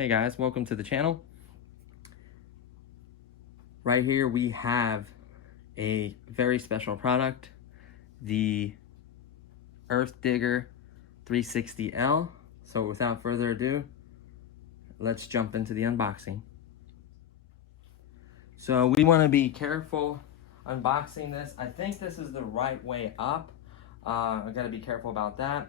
Hey guys, welcome to the channel. Right here we have a very special product, the Earth Digger 360L. So without further ado, let's jump into the unboxing. So we want to be careful unboxing this. I think this is the right way up. I got to be careful about that.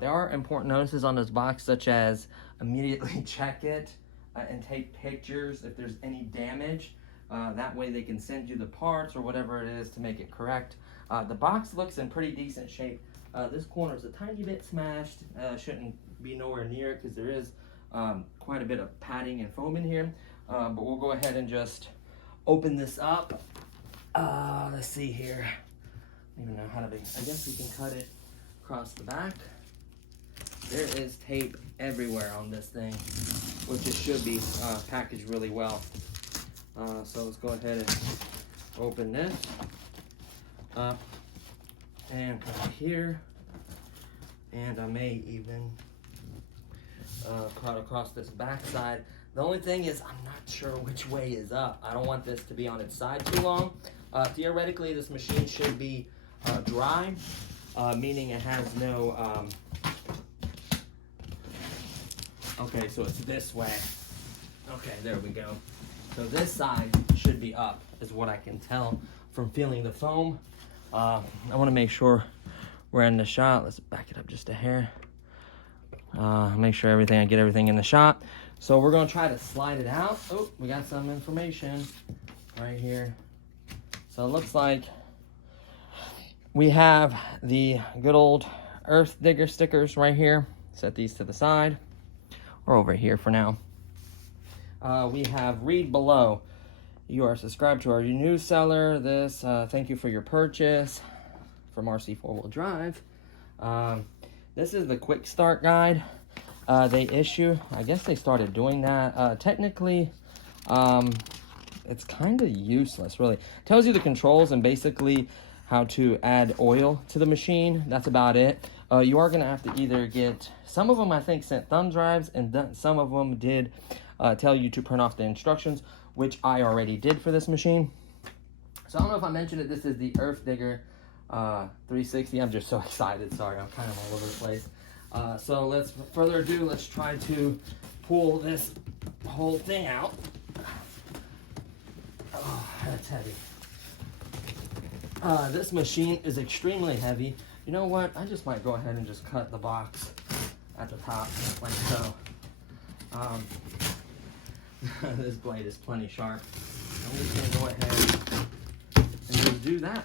There are important notices on this box, such as immediately check it and take pictures if there's any damage. That way they can send you the parts or whatever it is to make it correct. The box looks in pretty decent shape. This corner is a tiny bit smashed. Shouldn't be nowhere near it because there is quite a bit of padding and foam in here. But we'll go ahead and just open this up. Let's see here. I don't even know how to be. I guess we can cut it across the back. There is tape everywhere on this thing, which it should be packaged really well. So let's go ahead and open this up and cut here. And I may even cut across this back side. The only thing is I'm not sure which way is up. I don't want this to be on its side too long. Theoretically, this machine should be dry, meaning it has no, okay, so it's this way. Okay, there we go. So this side should be up, is what I can tell from feeling the foam. I want to make sure we're in the shot. Let's back it up just a hair. Make sure I get everything in the shot. So we're going to try to slide it out. Oh, we got some information right here. So it looks like we have the good old Earth Digger stickers right here. Set these to the side or over here for now. We have read below. You are subscribed to our news seller. This, thank you for your purchase from RC4WD Drive. This is the quick start guide they issue. I guess they started doing that. Technically, it's kind of useless, really. It tells you the controls and basically how to add oil to the machine. That's about it. You are going to have to either get, some of them I think sent thumb drives, and some of them did tell you to print off the instructions, which I already did for this machine. So I don't know if I mentioned it. This is the Earth Digger 360. I'm just so excited. Sorry, I'm kind of all over the place. So let's, further ado, let's try to pull this whole thing out. Oh, that's heavy. This machine is extremely heavy. You know what? I just might go ahead and just cut the box at the top, like so. This blade is plenty sharp. I'm just gonna go ahead and just do that.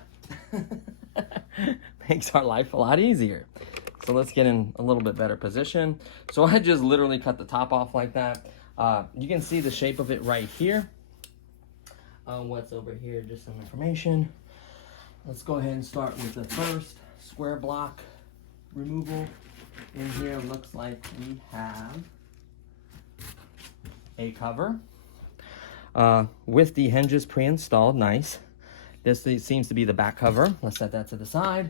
Makes our life a lot easier. So let's get in a little bit better position. So I just literally cut the top off like that. You can see the shape of it right here. What's over here, just some information. Let's go ahead and start with the first square block removal. In here, looks like we have a cover with the hinges pre-installed. Nice. This seems to be the back cover. Let's set that to the side.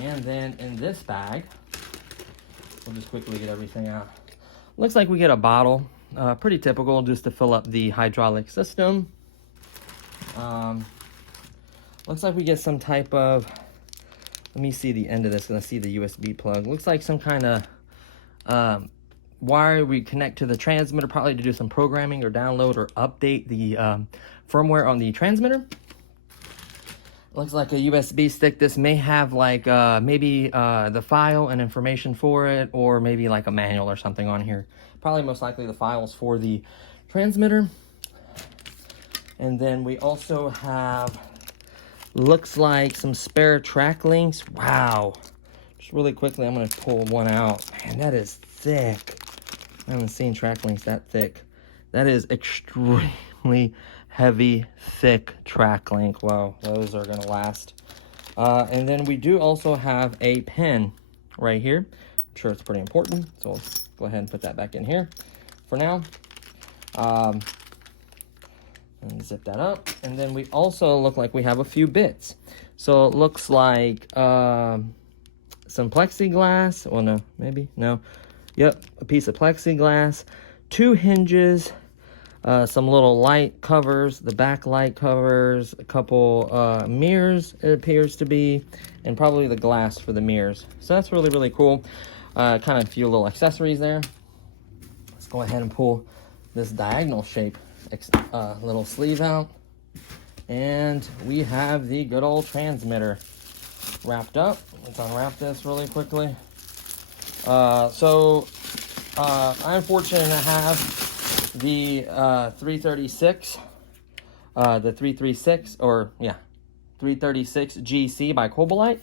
And then in this bag, we'll just quickly get everything out. Looks like we get a bottle, pretty typical, just to fill up the hydraulic system. Looks like we get some type of, let me see the end of this, let's see the USB plug. Looks like some kind of wire we connect to the transmitter, probably to do some programming or download or update the firmware on the transmitter. Looks like a USB stick. This may have like maybe the file and information for it, or maybe like a manual or something on here. Probably most likely the files for the transmitter. And then we also have, looks like some spare track links. Wow. Just really quickly, I'm going to pull one out. Man, that is thick. I haven't seen track links that thick. That is extremely heavy, thick track link. Wow, those are going to last. And then we do also have a pen right here. I'm sure it's pretty important. So let's go ahead and put that back in here for now. And zip that up. And then we also look like we have a few bits. So it looks like some plexiglass. Well, no, maybe, no. Yep, a piece of plexiglass, 2 hinges, some little light covers, the back light covers, a couple mirrors, it appears to be, and probably the glass for the mirrors. So that's really, really cool. Kind of a few little accessories there. Let's go ahead and pull this diagonal shape little sleeve out. And we have the good old transmitter wrapped up. Let's unwrap this really quickly. I'm fortunate to have the 336, the 336, or yeah, 336 GC by Cobalite.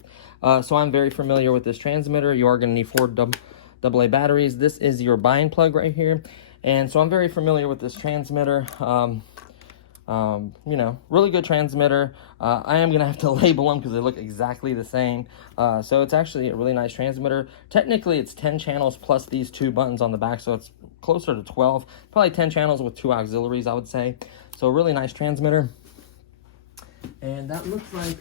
So I'm very familiar with this transmitter. You are going to need 4 AA batteries. This is your bind plug right here. And so I'm very familiar with this transmitter. You know, really good transmitter. I am going to have to label them because they look exactly the same. So it's actually a really nice transmitter. Technically, it's 10 channels plus these 2 buttons on the back, so it's closer to 12. Probably 10 channels with 2 auxiliaries, I would say. So a really nice transmitter. And that looks like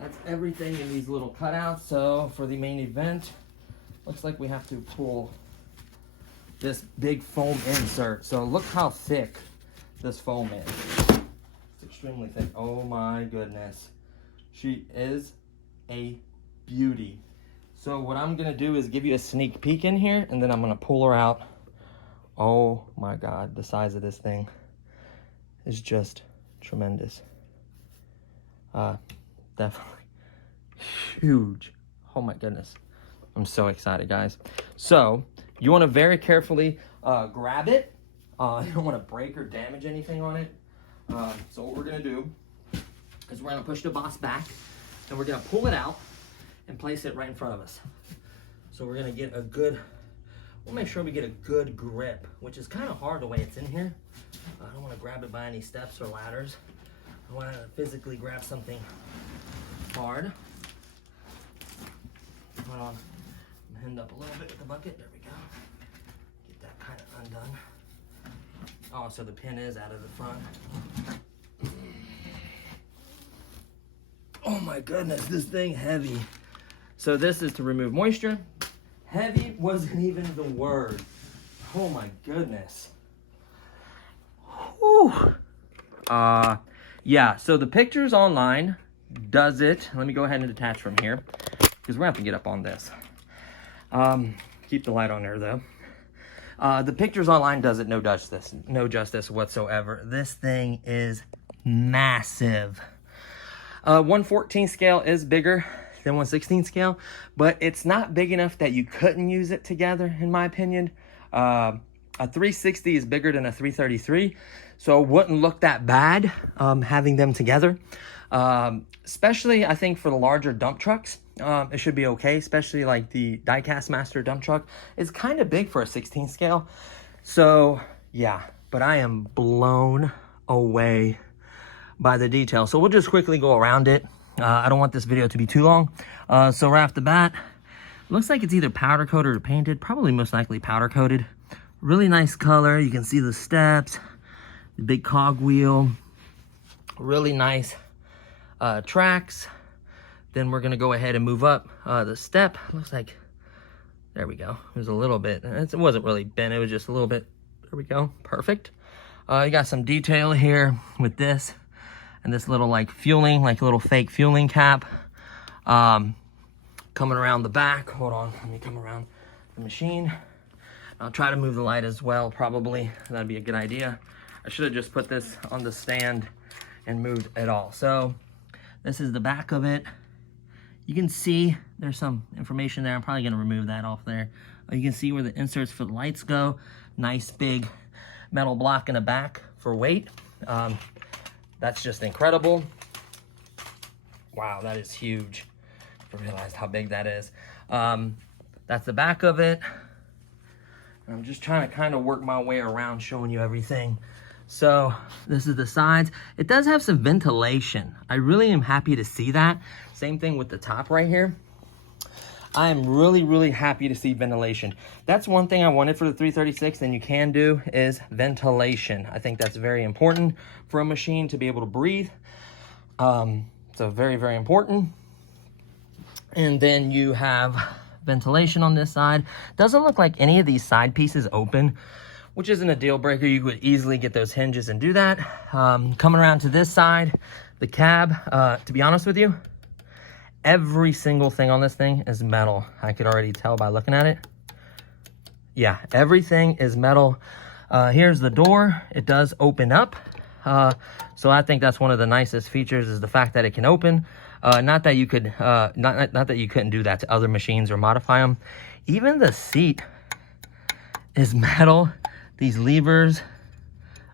that's everything in these little cutouts. So for the main event, looks like we have to pull this big foam insert. So look how thick this foam is. It's extremely thick. Oh my goodness. She is a beauty. So what I'm gonna do is give you a sneak peek in here, and then I'm gonna pull her out. Oh my God, the size of this thing is just tremendous. Definitely huge. Oh my goodness. I'm so excited, guys. So you wanna very carefully grab it. You don't want to break or damage anything on it. So what we're going to do is we're going to push the boss back, and we're going to pull it out and place it right in front of us. So we're going to get a good, we'll make sure we get a good grip, which is kind of hard the way it's in here. I don't want to grab it by any steps or ladders. I want to physically grab something hard. Hold on. I'm hemmed up a little bit with the bucket. There we go. Get that kind of undone. Oh, so the pin is out of the front. Oh my goodness, this thing heavy. So this is to remove moisture. Heavy wasn't even the word. Oh my goodness. Whew. Yeah, so the pictures online does it. Let me go ahead and detach from here, because we're gonna have to get up on this. Keep the light on there though. The pictures online does it no justice whatsoever. This thing is massive. 1/14 scale is bigger than 1/16 scale, but it's not big enough that you couldn't use it together, in my opinion. A 360 is bigger than a 333, so it wouldn't look that bad having them together. Especially, I think, for the larger dump trucks. It should be okay, especially like the Diecast Master dump truck. It's kind of big for a 16 scale. So, yeah, but I am blown away by the detail. So we'll just quickly go around it. I don't want this video to be too long. So right off the bat, looks like it's either powder coated or painted. Probably most likely powder coated. Really nice color. You can see the steps, the big cog wheel. Really nice tracks. Then we're gonna go ahead and move up the step. Looks like, there we go. It was a little bit, it wasn't really bent, it was just a little bit. There we go, perfect. You got some detail here with this, and this little like fueling, like a little fake fueling cap. Coming around the back, hold on, let me come around the machine. I'll try to move the light as well, probably. That'd be a good idea. I should have just put this on the stand and moved it all. So this is the back of it. You can see there's some information there. I'm probably gonna remove that off there. You can see where the inserts for the lights go. Nice big metal block in the back for weight. That's just incredible. Wow, that is huge. I realized how big that is. That's the back of it. I'm just trying to kind of work my way around showing you everything. So this is the sides. It does have some ventilation. I really am happy to see that. Same thing with the top right here. I am really, really happy to see ventilation. That's one thing I wanted for the 336, and you can do, is ventilation. I think that's very important for a machine to be able to breathe. So very, very important. And then you have ventilation on this side. Doesn't look like any of these side pieces open, which isn't a deal breaker. You could easily get those hinges and do that. Coming around to this side, the cab, to be honest with you, every single thing on this thing is metal. I could already tell by looking at it. Yeah, everything is metal. Here's the door. It does open up. So I think that's one of the nicest features, is the fact that it can open. Not that you could, not that you couldn't do that to other machines or modify them. Even the seat is metal. These levers,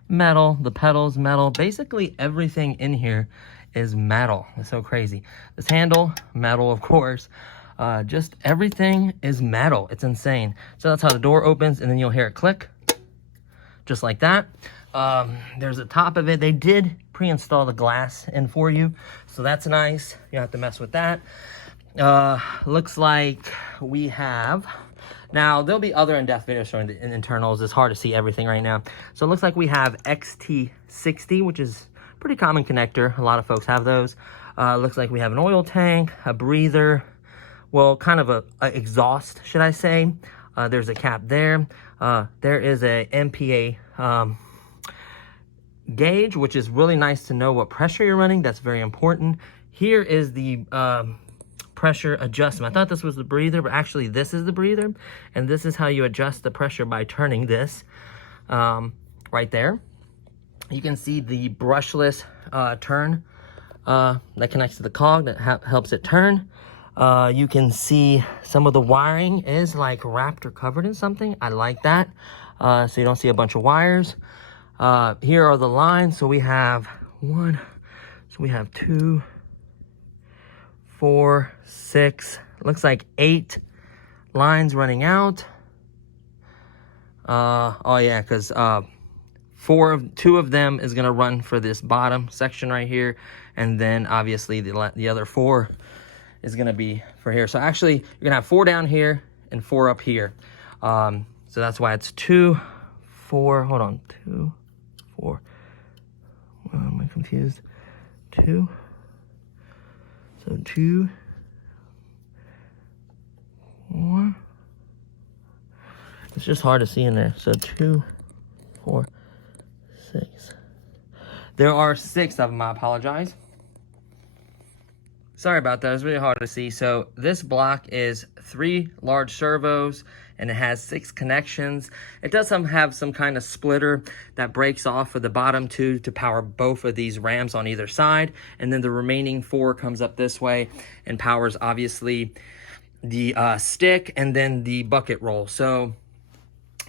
metal. The pedals, metal. Basically everything in here is metal. It's so crazy. This handle, metal, of course. Just everything is metal. It's insane. So that's how the door opens, and then you'll hear it click, just like that. There's the top of it. They did pre-install the glass in for you, so that's nice. You don't have to mess with that. Looks like we have, now there'll be other in-depth videos showing the internals. It's hard to see everything right now. So it looks like we have XT60, which is pretty common connector. A lot of folks have those. Looks like we have an oil tank, a breather, well, kind of a exhaust, should I say. There's a cap there. There is a MPA gauge, which is really nice to know what pressure you're running. That's very important. Here is the pressure adjustment. I thought this was the breather, but actually this is the breather, and this is how you adjust the pressure by turning this right there. You can see the brushless turn that connects to the cog that helps it turn. You can see some of the wiring is like wrapped or covered in something. I like that. So you don't see a bunch of wires. Here are the lines. So we have 2, 4, 6, looks like 8 lines running out. Oh yeah, because 2 of them is gonna run for this bottom section right here, and then obviously the other 4 is gonna be for here. So actually you're gonna have 4 down here and 4 up here. So that's why it's 2, 4, hold on, 2, 4. Am I confused? 2. So 2, 4. It's just hard to see in there. So 2, 4, 6. There are 6 of them, I apologize. Sorry about that, it's really hard to see. So this block is 3 large servos, and it has 6 connections. It does have some kind of splitter that breaks off of the bottom 2 to power both of these rams on either side, and then the remaining 4 comes up this way and powers obviously the stick and then the bucket roll. So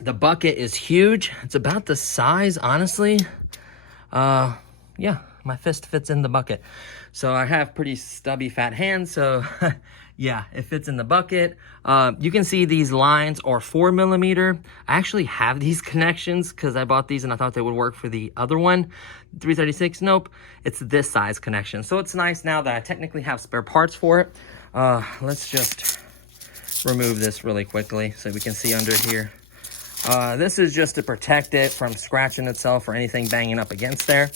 the bucket is huge. It's about the size, honestly. Yeah, my fist fits in the bucket. So I have pretty stubby fat hands, so yeah, it fits in the bucket. You can see these lines are 4mm. I actually have these connections because I bought these and I thought they would work for the other one. 336, nope, it's this size connection. So it's nice now that I technically have spare parts for it. Let's just remove this really quickly so we can see under here. This is just to protect it from scratching itself or anything banging up against there,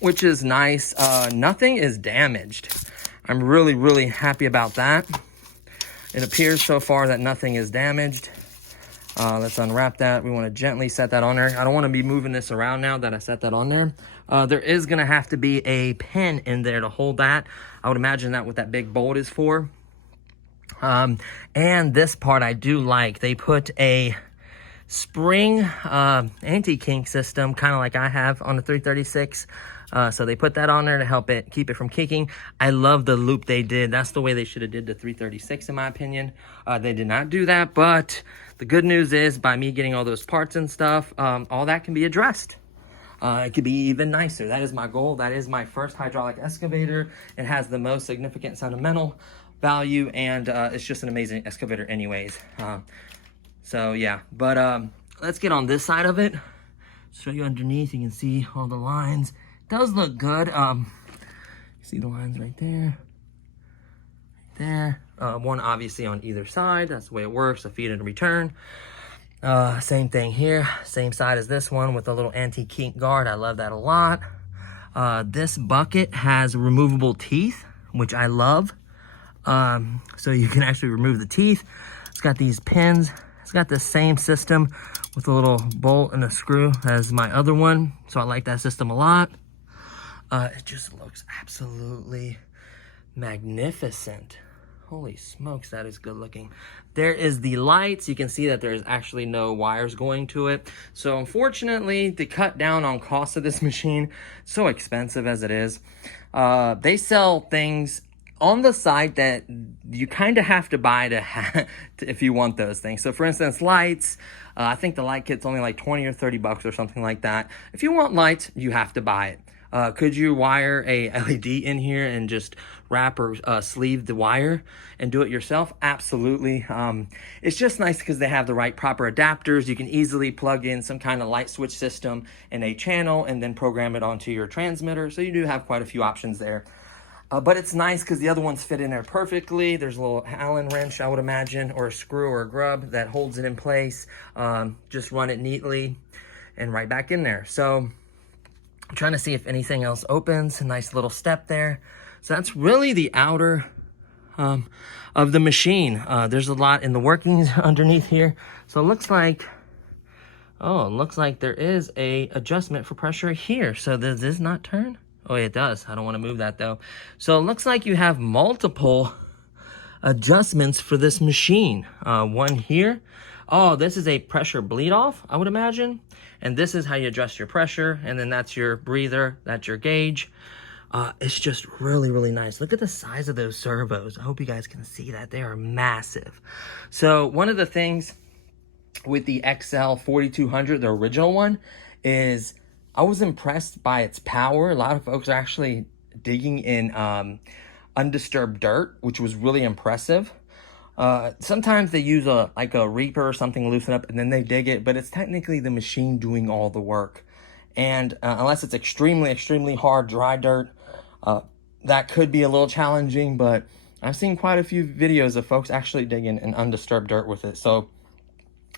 which is nice. Nothing is damaged. I'm really, really happy about that. It appears so far that nothing is damaged. Let's unwrap that. We want to gently set that on there. I don't want to be moving this around now that I set that on there. There is going to have to be a pin in there to hold that. I would imagine that what that big bolt is for. And this part I do like. They put a spring anti-kink system, kind of like I have on the 336. So they put that on there to help it keep it from kicking. I love the loop they did. That's the way they should have did the 336 in my opinion. They did not do that, but the good news is by me getting all those parts and stuff, all that can be addressed. It could be even nicer. That is my goal. That is my first hydraulic excavator. It has the most significant sentimental value, and it's just an amazing excavator anyways. So yeah, but let's get on this side of it. Show you underneath. You can see all the lines. Does look good. See the lines right there, right there. One obviously on either side. That's the way it works. A feed and a return. Same thing here. Same side as this one with a little anti-kink guard. I love that a lot. This bucket has removable teeth, which I love. So you can actually remove the teeth. It's got these pins It's got the same system with a little bolt and a screw as my other one, so I like that system a lot. It just looks absolutely magnificent. Holy smokes, that is good looking. There is the lights. You can see that there's actually no wires going to it. So unfortunately, to cut down on cost of this machine, so expensive as it is, they sell things on the site that you kind of have to buy to if you want those things. So for instance, lights, I think the light kit's only like 20 or 30 bucks or something like that. If you want lights, you have to buy it. Could you wire a LED in here and just wrap or sleeve the wire and do it yourself? Absolutely. It's just nice because they have the right proper adapters. You can easily plug in some kind of light switch system in a channel and then program it onto your transmitter. So you do have quite a few options there. But it's nice because the other ones fit in there perfectly. There's a little Allen wrench, I would imagine, or a screw or a grub that holds it in place. Just run it neatly and right back in there. So I'm trying to see if anything else opens. A nice little step there. So that's really the outer of the machine. There's a lot in the workings underneath here. So it looks like, oh, it looks like there is a adjustment for pressure here. So does this not turn? Oh, it does. I don't want to move that though. So it looks like you have multiple adjustments for this machine. One here. Oh, this is a pressure bleed off, I would imagine. And this is how you adjust your pressure. And then that's your breather. That's your gauge. It's just really, really nice. Look at the size of those servos. I hope you guys can see that. They are massive. So one of the things with the XL4200, the original one, is I was impressed by its power. A lot of folks are actually digging in undisturbed dirt, which was really impressive. Sometimes they use like a reaper or something to loosen up and then they dig it, but it's technically the machine doing all the work. And unless it's extremely, extremely hard, dry dirt, that could be a little challenging, but I've seen quite a few videos of folks actually digging in undisturbed dirt with it. So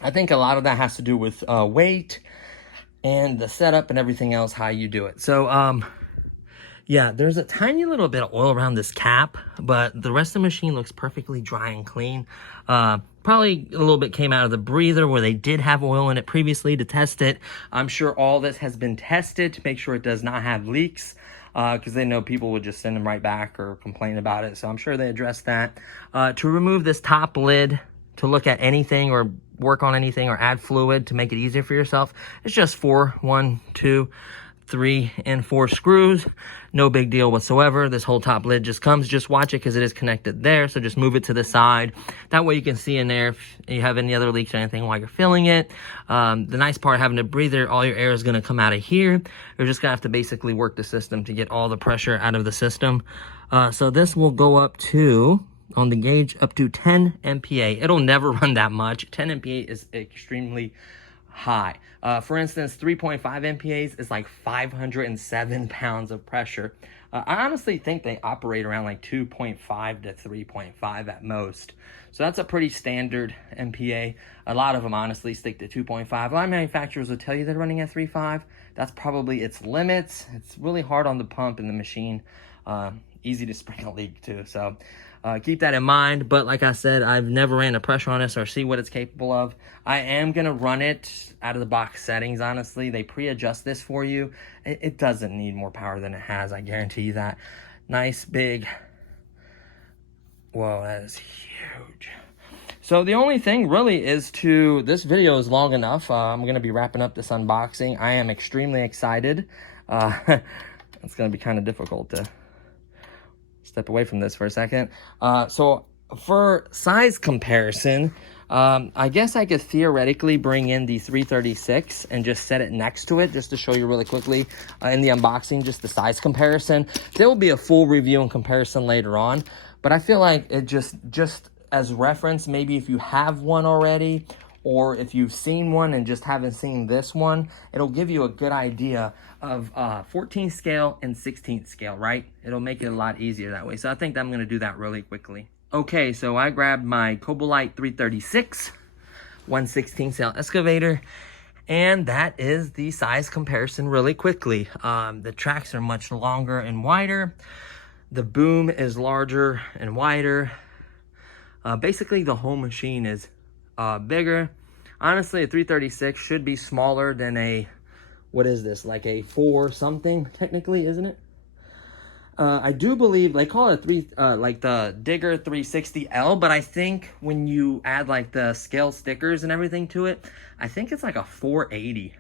I think a lot of that has to do with weight and the setup and everything else, how you do it. So, yeah, there's a tiny little bit of oil around this cap, but the rest of the machine looks perfectly dry and clean. Probably a little bit came out of the breather where they did have oil in it previously to test it. I'm sure all this has been tested to make sure it does not have leaks, because they know people would just send them right back or complain about it. So I'm sure they addressed that. To remove this top lid, to look at anything or work on anything or add fluid to make it easier for yourself, it's just 1, 2, 3, and 4 screws. No big deal whatsoever. This whole top lid just comes. Just watch it because it is connected there. So just move it to the side. That way you can see in there if you have any other leaks or anything while you're filling it. The nice part of having a breather, all your air is going to come out of here. You're just going to have to basically work the system to get all the pressure out of the system. So this will go up to, on the gauge, up to 10 MPa. It'll never run that much. 10 MPa is extremely high. For instance, 3.5 MPAs is like 507 pounds of pressure. I honestly think they operate around like 2.5 to 3.5 at most. So that's a pretty standard MPA. A lot of them honestly stick to 2.5. A lot of manufacturers will tell you they're running at 3.5. That's probably its limits. It's really hard on the pump and the machine. Easy to spring a leak too. So keep that in mind. But like I said, I've never ran a pressure on this or see what it's capable of. I am going to run it out of the box settings, honestly. They pre-adjust this for you. It doesn't need more power than it has, I guarantee you that. Nice big, whoa, that is huge. So the only thing really is this video is long enough. I'm going to be wrapping up this unboxing. I am extremely excited. It's going to be kind of difficult to step away from this for a second. So for size comparison, I guess I could theoretically bring in the 336 and just set it next to it just to show you really quickly in the unboxing, just the size comparison. There will be a full review and comparison later on, but I feel like it just as reference, maybe if you have one already, or if you've seen one and just haven't seen this one, it'll give you a good idea of 14th scale and 16th scale, right? It'll make it a lot easier that way. So I think I'm going to do that really quickly. Okay, so I grabbed my Cobolite 336, 1/16 scale excavator, and that is the size comparison really quickly. The tracks are much longer and wider. The boom is larger and wider. Basically, the whole machine is bigger. Honestly, a 336 should be smaller than a, what is this, like a 4 something technically, isn't it? I do believe they call it like the Digger 360L, but I think when you add like the scale stickers and everything to it, I think it's like a 480.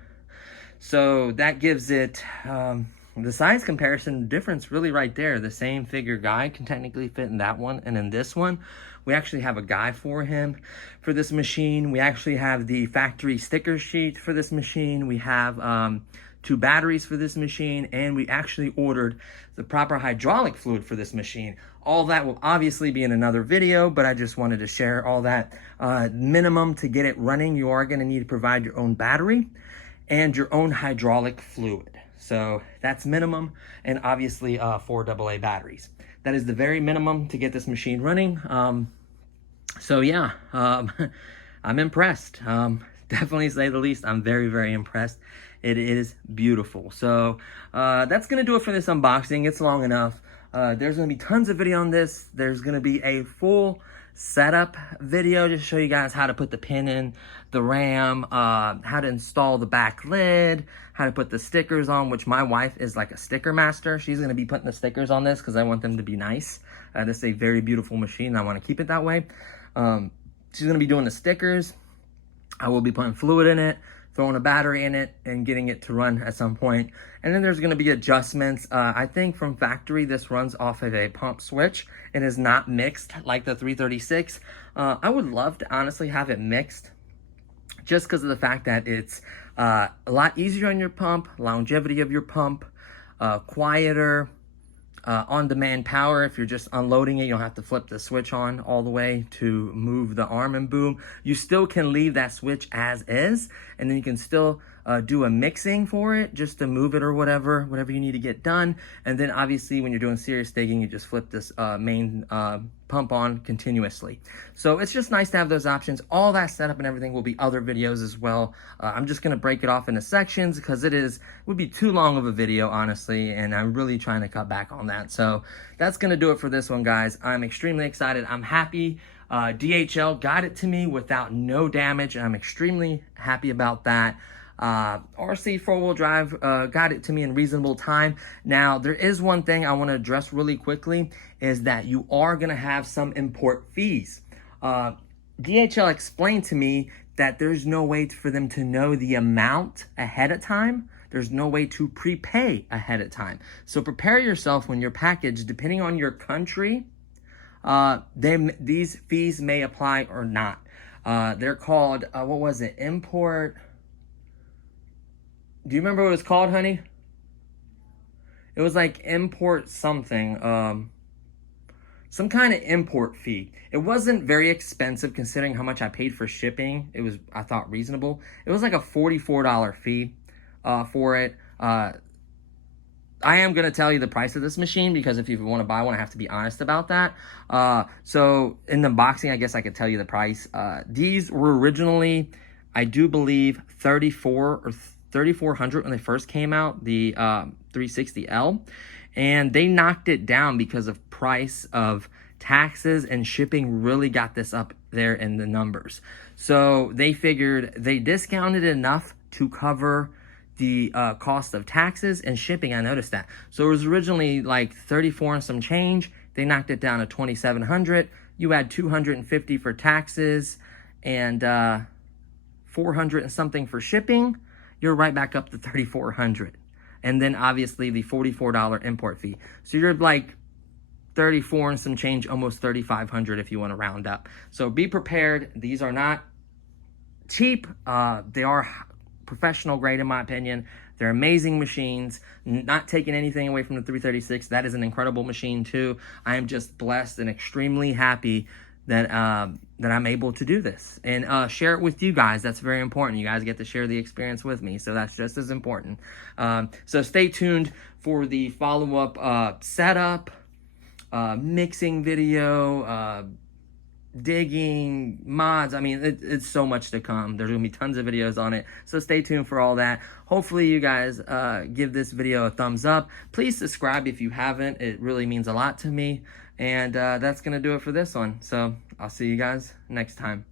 So that gives it the size comparison difference really right there. The same figure guide can technically fit in that one, and in this one, we actually have a guide for him for this machine. We actually have the factory sticker sheet for this machine. We have 2 batteries for this machine, and we actually ordered the proper hydraulic fluid for this machine. All that will obviously be in another video, but I just wanted to share all that. Minimum to get it running, you are gonna need to provide your own battery and your own hydraulic fluid. So that's minimum, and obviously 4 AA batteries. That is the very minimum to get this machine running. So yeah, I'm impressed. Definitely say the least. I'm very, very impressed. It is beautiful. So that's gonna do it for this unboxing. It's long enough. There's gonna be tons of video on this. There's gonna be a full setup video to show you guys how to put the pin in the RAM, how to install the back lid, how to put the stickers on, which my wife is like a sticker master. She's going to be putting the stickers on this because I want them to be nice. This is a very beautiful machine. I want to keep it that way. She's going to be doing the stickers. I will be putting fluid in it, throwing a battery in it, and getting it to run at some point. And then there's going to be adjustments. I think from factory, this runs off of a pump switch. It is not mixed like the 336. I would love to honestly have it mixed, just because of the fact that it's a lot easier on your pump, longevity of your pump, quieter, on-demand power. If you're just unloading it, you don't have to flip the switch on all the way to move the arm and boom. You still can leave that switch as is, and then you can still do a mixing for it just to move it or whatever you need to get done. And then obviously when you're doing serious digging, you just flip this main pump on continuously. So it's just nice to have those options. All that setup and everything will be other videos as well. I'm just gonna break it off into sections because it would be too long of a video, honestly, and I'm really trying to cut back on that. So that's gonna do it for this one, guys. I'm extremely excited. I'm happy. DHL got it to me without no damage, and I'm extremely happy about that. R.C.E 4-wheel drive got it to me in reasonable time. Now, there is one thing I want to address really quickly, is that you are going to have some import fees. DHL explained to me that there's no way for them to know the amount ahead of time. There's no way to prepay ahead of time. So prepare yourself when your package, depending on your country, these fees may apply or not. They're called, what was it, import... Do you remember what it was called, honey? It was like import something. Some kind of import fee. It wasn't very expensive considering how much I paid for shipping. It was, I thought, reasonable. It was like a $44 fee for it. I am going to tell you the price of this machine because if you want to buy one, I have to be honest about that. So in the unboxing, I guess I could tell you the price. These were originally, I do believe, $3,400 when they first came out, the 360L, and they knocked it down because of price of taxes, and shipping really got this up there in the numbers. So they figured they discounted enough to cover the cost of taxes and shipping. I noticed that. So it was originally like 34 and some change. They knocked it down to 2,700. You add 250 for taxes and 400 and something for shipping. You're right back up to 3,400. And then obviously the $44 import fee. So you're like 34 and some change, almost 3,500 if you want to round up. So be prepared. These are not cheap. They are professional grade in my opinion. They're amazing machines. Not taking anything away from the 336. That is an incredible machine too. I am just blessed and extremely happy that that I'm able to do this and share it with you guys. That's very important. You guys get to share the experience with me, so that's just as important. So stay tuned for the follow-up setup, mixing video, digging, mods. I mean, it's so much to come. There's gonna be tons of videos on it, so stay tuned for all that. Hopefully you guys give this video a thumbs up. Please subscribe if you haven't. It really means a lot to me. And that's gonna do it for this one. So I'll see you guys next time.